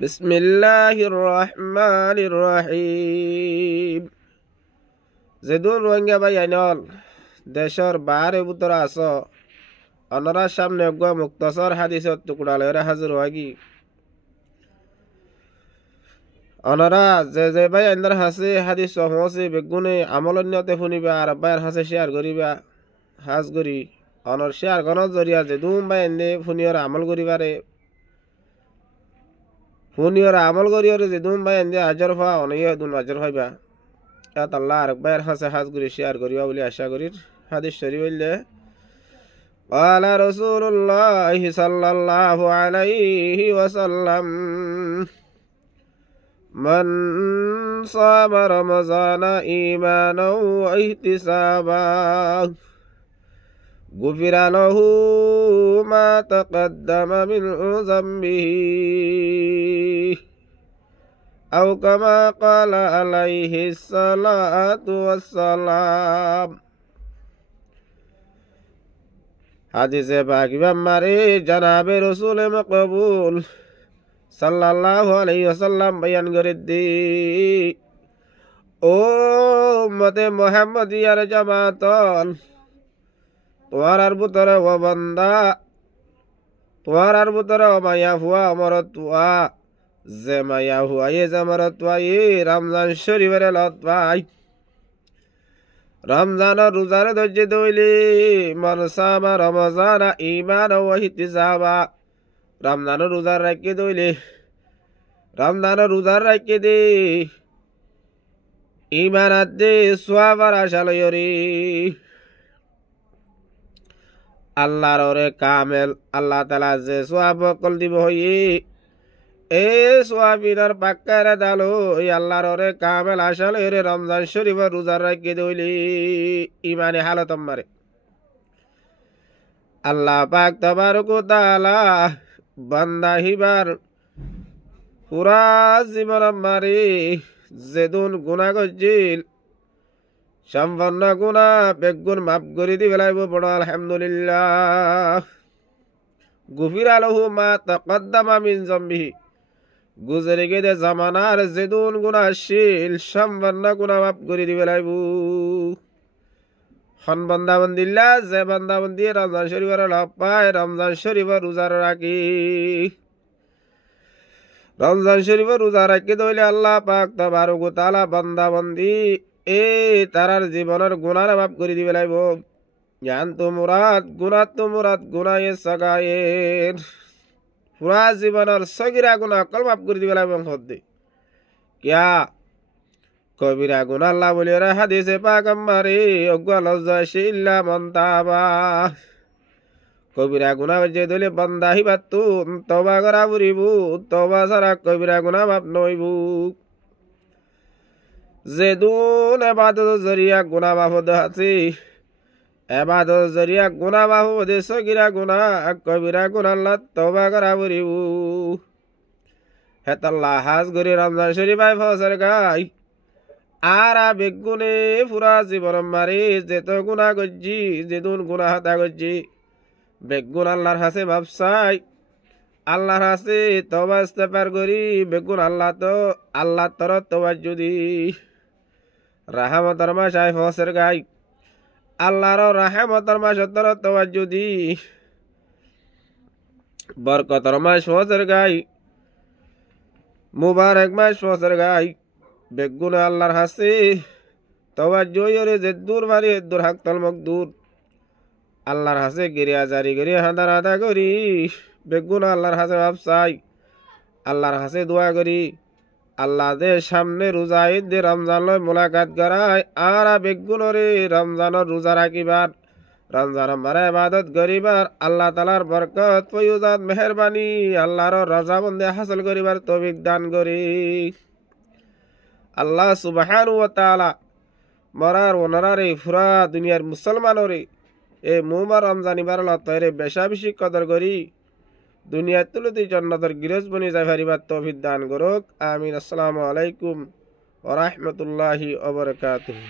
বিসমিল্লাহির রহমানির রহিম। যেদুন রোহিঙ্গা ভাই আইনল দেশর বাহারে বুতরা আস অনরার সামনে অজ্ঞা মুক্তসর হাদিসের টুকরা লয়রা হাজির হওয়াগি অনরা যে ভাই আইনার হাসে হাদিস হসে বেগুনে আমলন্যতে শুনিবা আর আব্বাইর হাসে শেয়ার করিবা হাজ করি অনর শেয়ার গণত জরিয়া যেদুন ভাই এনে ফুনিয়র আমল করিবারে ফুনিয়র আমল করিয়রে যেদুন ভাই এনে আজর ফা অনইয়া দুন আজর হইবা এত আল্লাহ আর আব্বাইর হাসে হাজ করি শেয়ার করিবা বলে আশা করি। হাদিস শরীফ হইলে قال رسول الله صلى الله عليه وسلم من صام رمضان إيمانا واحتسابا غفر له ما تقدم من ذنبه أو كما قال عليه الصلاة والسلام। হাদিসে বাকিবা মারে জানাবে রসুল মকবুল সাল্লাল্লাহু আলাইহি ওয়াসাল্লাম বয়ান করে দি ও উম্মতে মুহাম্মাদিয়ার জামাতন তোমার আর ভিতরে ও বান্দা তোমার আর ভিতরে ও মায়া হুয়া অমরতুয়া যে মায়া হুয়া এ জামরতুয়া এ রমজান শরীফের লতবাই রমজানের রোজার ধৈর্য ধইলে মান সামা রমজানা ঈমান ওয়া ইহতিসাবা রমজানের রোজার রাখে ধইলে রমজানের রোজার রাখে দে ঈমানাত দে সওয়াবার আশা লয়রি আল্লাহর ওরে কামেল আল্লাহ তাআলা যে সওয়াব কল দিব হই এ সোয়াবিনার পাক্কারে দালো এই আল্লাহর ওরে কামেল আশাল এরে রমজান শরীফের রোজার রাখি দইলি ইমানে হালত মারে আল্লাহ পাক তাবারক ওয়া তাআলা বান্দা হিবার পুরা জীবন মারে যেদুন গুনাহ গজিল সম্পন্ন গুনাহ বেগুন মাফ করে দি বেলাইব বড় আলহামদুলিল্লাহ। গুফিরা লাহু মা তাকদ্দামা মিন যামবিহি গুজরে গেদে জামানার যেদুন গুনাহশীল সম্পন্ন গুনাহ মাফ করে দিবে লাইব হন বান্দাবন্দিল্লাহ যে বান্দাবন্দি রমজান শরীফের লাভ পায় রমজান শরীফের রোজা রাখি রমজান শরীফের রোজা রাখি দইলে আল্লাহ পাক তাবারক ওয়া তাআলা বান্দাবন্দি এ তারার জীবনের গুনাহ মাফ করে দিবে লাইব জ্ঞান তো মুরাদ গুনাহে সাগায়ের পুরা জীবনের সগিরা গুনাহ কল মাফ করে দিবে এবং হদ্দে কিয়া কবিরা গুনাহ আল্লাহ বলে রে হাদিসে পাক আমারে অজ্ঞা লজ্জা ইল্লা মান তাবা কবিরা গুনাহ যে দলে বান্দা হিবাতু তওবা করা বুরিবু তওবা ছাড়া কবিরা গুনাহ মাফ নইবু যে দুন ইবাদত জরিয়া গুনাহ মাফ আছে এবাদত জরিয়া গুনাহ মাফ দে সগিরা গুনাহ কবিরা গুনাহ আল্লাহ তওবা করা বুরিবু হেতাল্লাহ হাজ গরি রমজান শরীফ আই ফসর গাই আরা বেগুনে পুরা জীবন মারি যেত গুনাহ গজ্জি যেদুন গুনাহ হাতা গজ্জি বেগুন আল্লাহর হাসে ভাবসাই আল্লাহর হাসে তওবা ইস্তেগফার করি বেগুন আল্লাহ তর তওবা যদি রাহমাতের মাস আই ফসর গাই আল্লাহর রাহমাতের মাস তর তওবা যদি বরকতের মাস ফসর গাই মুবারক মাস ফসর গাই বেগুন আল্লাহর হাসে তওবা জয়রে যে দূর মারি দূর হাকতাল মকদুর আল্লাহর হাসে গিরিয়া জারি গিরিয়া হাদার আদা করি বেগুন আল্লাহর হাসে ভাবসাই আল্লাহর হাসে দোয়া করি আল্লাহ দে সামনে রোজা ঈদ দে রমজান লয় মোলাকাত করায় আর বেগুনরে রমজানের রোজা রাখিবার রমজান মারা ইবাদত করিবার আল্লাহ তাআলার বরকত ফয়ুজাত মেহেরবানি আল্লাহর রজামন্দে হাসিল করিবার তৌফিক দান করি। আল্লাহ সুবহানাহু ওয়া তাআলা মরার ওনারে পুরা দুনিয়ার মুসলমানরে এ মুবার রমজান ইবারলা তয়রে বেশা বেশি কদর করি দুনিয়ার তুলতি জান্নাতের গিরজ বনি যাই পারিবার তৌফিক দান করুক আমিন। আসসালামু আলাইকুম ওয়া রাহমাতুল্লাহি ওয়া বারাকাতুহু।